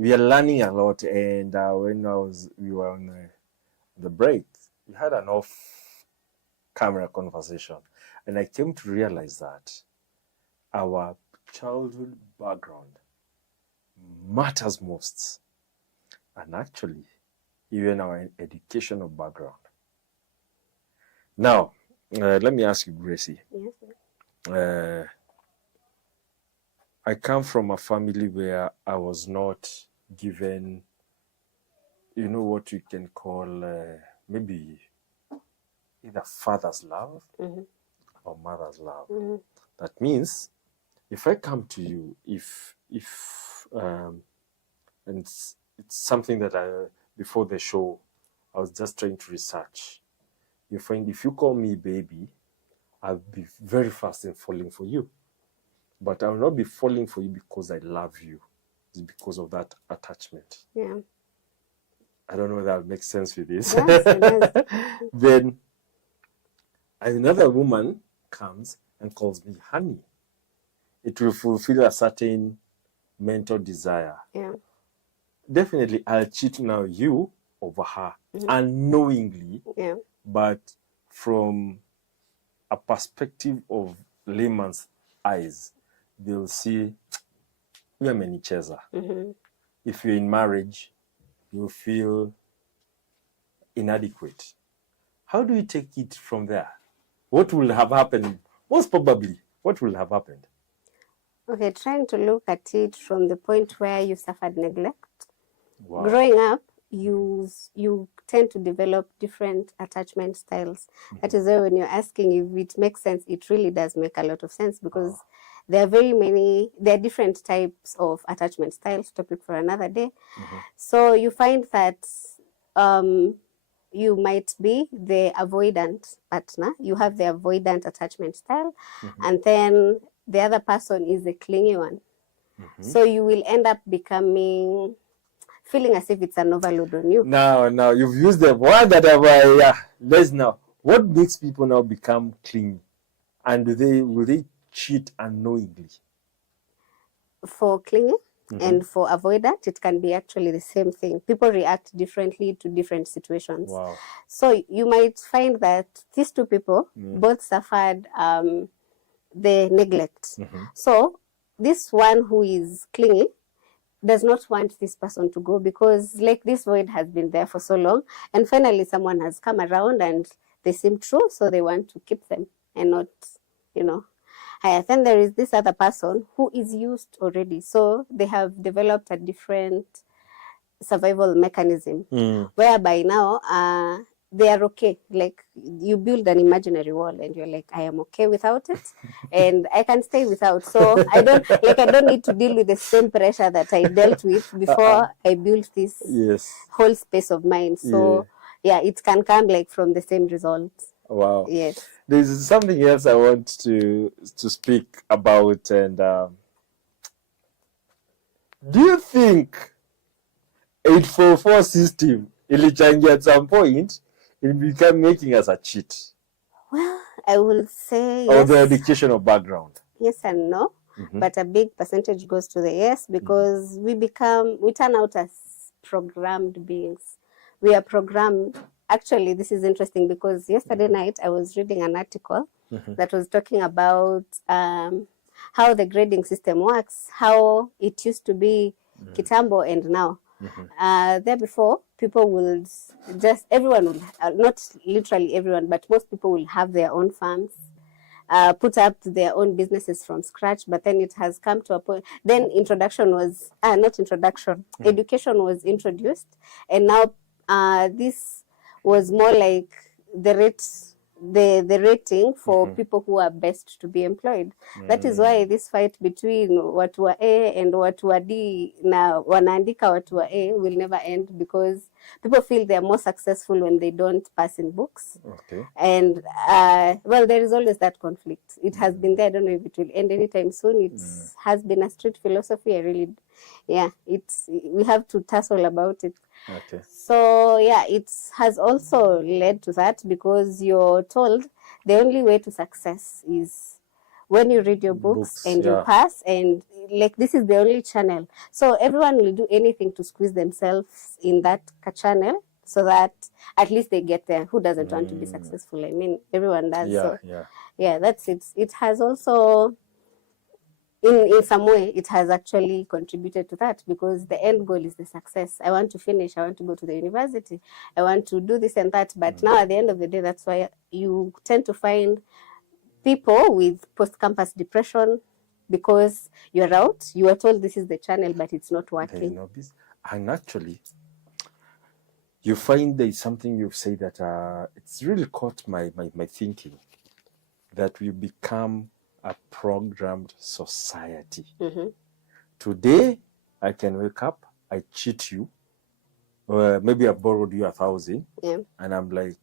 we are learning a lot. And when we were on the break, we had an off-camera conversation, and I came to realize that our childhood background matters most, and actually even our educational background. Now, let me ask you, Gracie. Yes. I come from a family where I was not given, what you can call maybe either father's love or mother's love. That means if I come to you, and it's something that before the show, I was just trying to research. You find if you call me baby, I'll be very fast in falling for you. But I will not be falling for you because I love you. It's because of that attachment. Yeah. I don't know whether that makes sense with this. Yes, it does. Then another woman comes and calls me honey. It will fulfill a certain mental desire. Yeah. Definitely, I'll cheat now you over her unknowingly. Yeah. But from a perspective of layman's eyes, they'll see you're amenicheza. If you're in marriage, you feel inadequate. How do you take it from there? What will have happened? Most probably, what will have happened? Okay, trying to look at it from the point where you suffered neglect. Wow. Growing up, you tend to develop different attachment styles. That is why when you're asking if it makes sense, it really does make a lot of sense, because there are different types of attachment styles, topic for another day. So you find that you might be the avoidant partner. You have the avoidant attachment style, and then the other person is the clingy one. So you will end up feeling as if it's an overload on you. Now you've used the word that let's now. What makes people now become clingy? And will they cheat unknowingly? For clingy and for avoidant, it can be actually the same thing. People react differently to different situations. Wow. So you might find that these two people both suffered the neglect. So this one who is clingy does not want this person to go, because like this void has been there for so long, and finally someone has come around and they seem true, so they want to keep them and not, Then there is this other person who is used already, so they have developed a different survival mechanism whereby now they are okay. Like you build an imaginary wall and you're like, I am okay without it and I can stay without. So I don't need to deal with the same pressure that I dealt with before I built this whole space of mine. So it can come like from the same results. Wow. Yes. There's something else I want to speak about, and do you think 844 system ilichangia at some point it become making us a cheat? Well, I will say yes. Or the educational background? Yes and no, but a big percentage goes to the yes, because we turn out as programmed beings. We are programmed. Actually, this is interesting because yesterday night I was reading an article that was talking about how the grading system works, how it used to be kitambo and now. There before, people would everyone would, not literally everyone, but most people will have their own farms, put up their own businesses from scratch, but then it has come to a point, then education was introduced, and now this was more like the rating for people who are best to be employed. That is why this fight between watu wa A and watu wa D na wanaandika watu wa A will never end, because people feel they are more successful when they don't pass in books. Okay. And there is always that conflict. It has been there. I don't know if it will end anytime soon. It has been a street philosophy. We have to tussle about it. Okay. So it has also led to that, because you're told the only way to success is when you read your books and you pass, and like this is the only channel. So everyone will do anything to squeeze themselves in that channel so that at least they get there. Who doesn't want to be successful? I mean, everyone does. That's it. It has also, in some way, it has actually contributed to that, because the end goal is the success. I want to finish. I want to go to the university. I want to do this and that. But now at the end of the day, that's why you tend to find people with post-campus depression, because you're out, you are told this is the channel, but it's not working. And actually, you find there's something you've said that it's really caught my thinking, that we become a programmed society. Today, I can wake up, I cheat you, or maybe I borrowed you 1,000, and I'm like,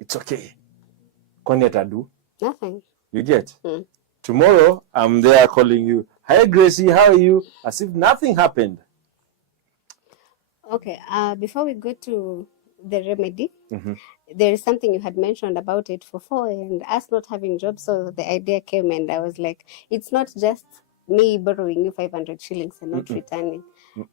it's okay. Do nothing. You get? Tomorrow, I'm there calling you, hi Gracie, how are you? As if nothing happened. Okay, before we go to the remedy, there is something you had mentioned about it for and us not having jobs. So the idea came, and I was like, it's not just me borrowing you 500 shillings and not returning.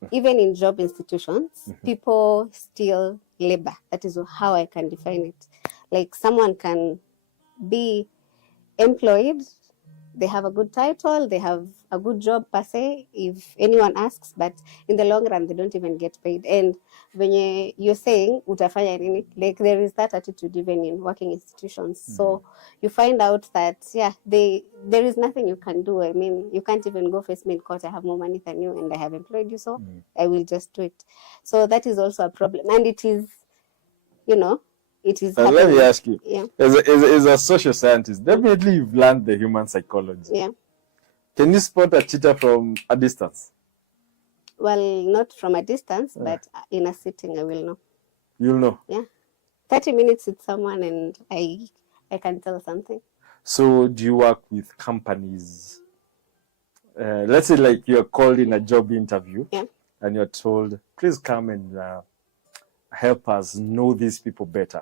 Even in job institutions, people steal labor. That is how I can define it. Like, someone can be employed, they have a good title, they have a good job per se, if anyone asks, but in the long run, they don't even get paid. And when you're saying, utafanya nini, like, there is that attitude even in working institutions. So you find out that, there is nothing you can do. I mean, you can't even go face me in court. I have more money than you and I have employed you, so I will just do it. So that is also a problem. And it is, it is happening. Let me ask you, as a social scientist, definitely you've learned the human psychology. Yeah. Can you spot a cheater from a distance? Well, not from a distance, but in a sitting, I will know. You'll know? Yeah. 30 minutes with someone and I can tell something. So do you work with companies? Let's say like you're called in a job interview and you're told, please come and help us know these people better.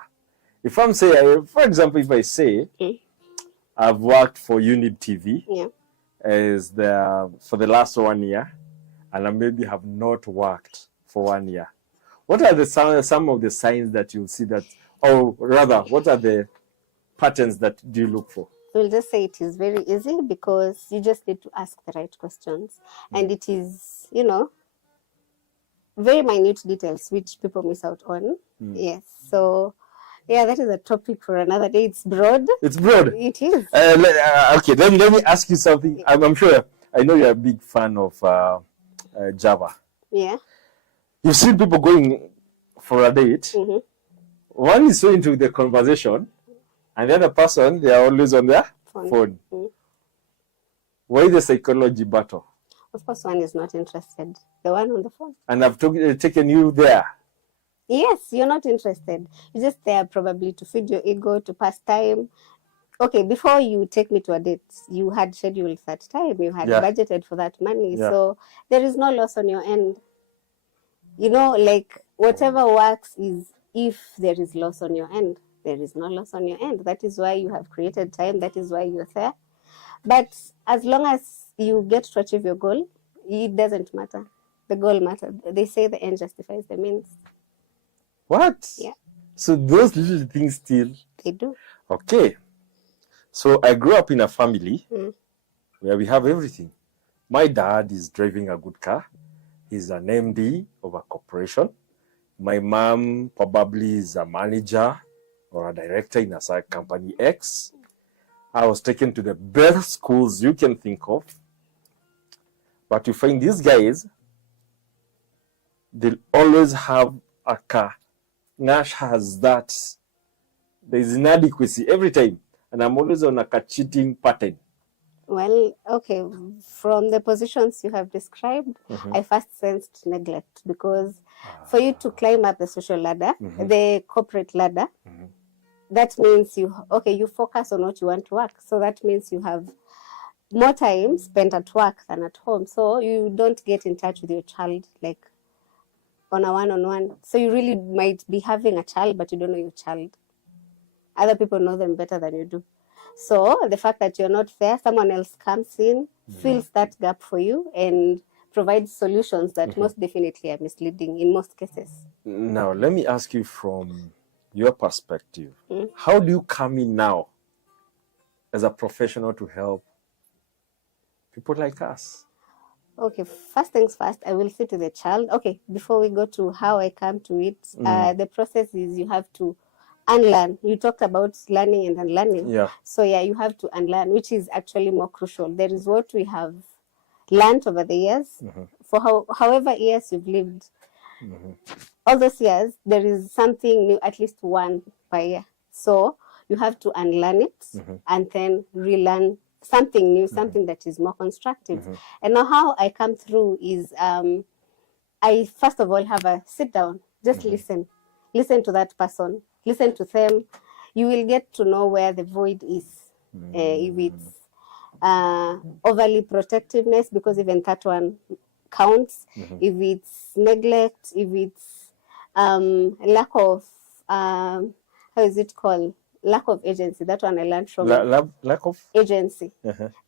If I'm saying, for example, if I say, I've worked for Younib TV for the last 1 year, and I maybe have not worked for 1 year, what are some of the signs that you'll see that, or rather, what are the patterns that do you look for? We'll just say it is very easy, because you just need to ask the right questions. And it is, very minute details which people miss out on. Yes. So, that is a topic for another day. It's broad. It's broad. It is. Okay, let me ask you something. I'm sure, I know you're a big fan of Java. Yeah. You've seen people going for a date. One is so into the conversation, and the other person, they are always on their phone. Why the psychology battle? Of course, one is not interested. The one on the phone. And I've taken you there. Yes, you're not interested. You're just there probably to feed your ego, to pass time. Okay, before you take me to a date, you had scheduled that time. You had budgeted for that money. So there is no loss on your end. Like, whatever works is if there is loss on your end. There is no loss on your end. That is why you have created time. That is why you're there. But as long as you get to achieve your goal, it doesn't matter. The goal matters. They say the end justifies the means. What? Yeah. So those little things still? They do. Okay. So I grew up in a family where we have everything. My dad is driving a good car. He's an MD of a corporation. My mom probably is a manager or a director in a company X. I was taken to the best schools you can think of. But you find these guys, they'll always have a car. Nash has that. There's inadequacy every time. And I'm always on a cheating pattern. Well, okay, from the positions you have described, I first sensed neglect, because for you to climb up the social ladder, the corporate ladder, that means you focus on what you want to work. So that means you have more time spent at work than at home. So you don't get in touch with your child, like, on a one-on-one. So you really might be having a child, but you don't know your child. Other people know them better than you do. So the fact that you're not there, someone else comes in, fills that gap for you, and provides solutions that most definitely are misleading in most cases. Now, let me ask you from your perspective, how do you come in now as a professional to help people like us? Okay, first things first, I will say to the child, okay, before we go to how I come to it, the process is you have to unlearn. You talked about learning and unlearning. Yeah. So yeah, you have to unlearn, which is actually more crucial. There is what we have learned over the years. For however years you've lived, all those years, there is something new, at least one per year. So you have to unlearn it and then relearn something new, something that is more constructive. And now how I come through is I first of all have a sit down, just listen to that person, listen to them. You will get to know where the void is. If it's overly protectiveness, because even that one counts. If it's neglect, if it's lack of how is it called? Lack of agency. That one I learned from lack of agency.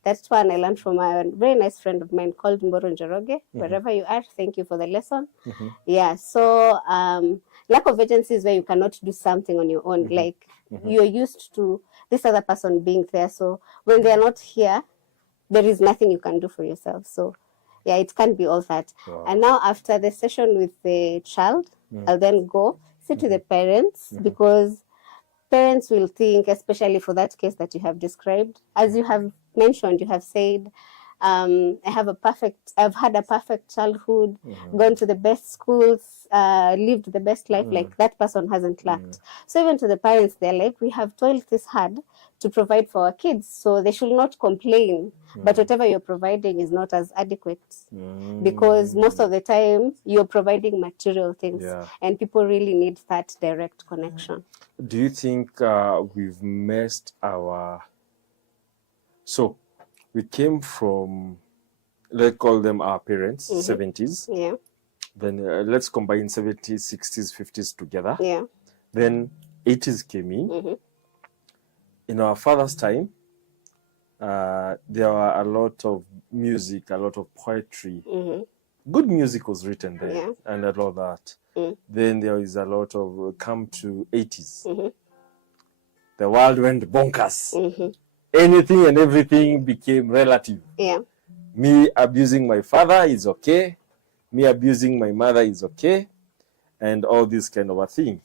That's one I learned from a very nice friend of mine called Mboro Njoroge. Wherever you are, thank you for the lesson. Yeah. So lack of agency is where you cannot do something on your own. Like you're used to this other person being there. So when they are not here, there is nothing you can do for yourself. So yeah, it can be all that. Wow. And now after the session with the child, I'll then go sit with the parents, because parents will think, especially for that case that you have described, as you have mentioned, you have said, I've had a perfect childhood, gone to the best schools, lived the best life, like that person hasn't lacked. So even to the parents, they're like, we have toiled this hard to provide for our kids, so they should not complain, but whatever you're providing is not as adequate, because most of the time you're providing material things, and people really need that direct connection. Do you think we've messed our... So we came from, let's call them our parents, 70s. Yeah. Then let's combine 70s, 60s, 50s together. Yeah. Then 80s came in. In our father's time, there were a lot of music, a lot of poetry. Good music was written there, and a lot of that. Then there is a lot of, come to 80s. The world went bonkers. Anything and everything became relative. Yeah. Me abusing my father is okay. Me abusing my mother is okay. And all this kind of a thing.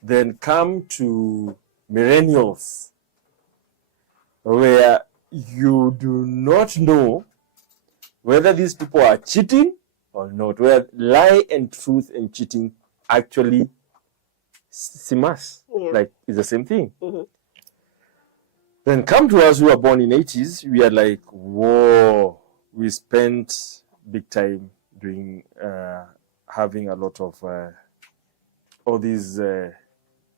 Then come to millennials, where you do not know whether these people are cheating or not, where lie and truth and cheating actually simas, like it's the same thing. Then come to us who are born in 80s, we are like, whoa, we spent big time doing, having a lot of all these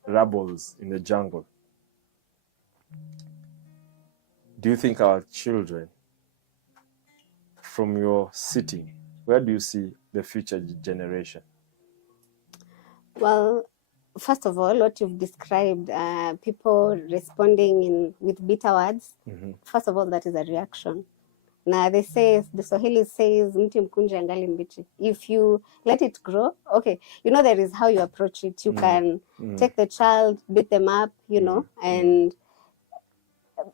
rebels in the jungle. Do you think our children, from your sitting, where do you see the future generation? Well, first of all, what you've described, people responding with bitter words, first of all, that is a reaction. Now, they say, the Swahili says, mti mkunje angali mbichi. If you let it grow, okay, you know, there is how you approach it. You can take the child, beat them up, you know, and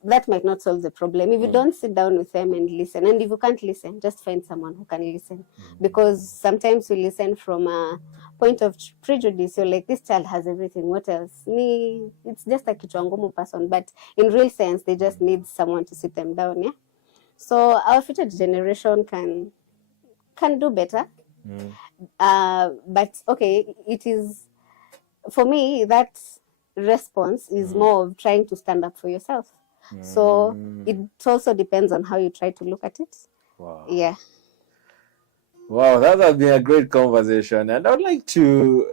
that might not solve the problem. If you don't sit down with them and listen, and if you can't listen, just find someone who can listen. Because sometimes we listen from a point of prejudice. You're like, this child has everything. What else? It's just a kichwangumu person. But in real sense, they just need someone to sit them down, yeah? So our future generation can do better. But, okay, it is, for me, that response is more of trying to stand up for yourself. So it also depends on how you try to look at it. Wow. Yeah. Wow, that has been a great conversation. And I would like to,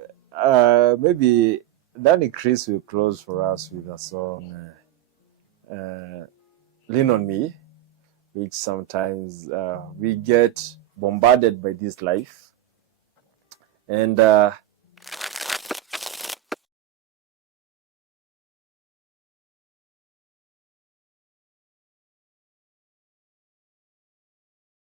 maybe Danny Chris will close for us with a song, Lean on Me, which sometimes we get bombarded by this life. And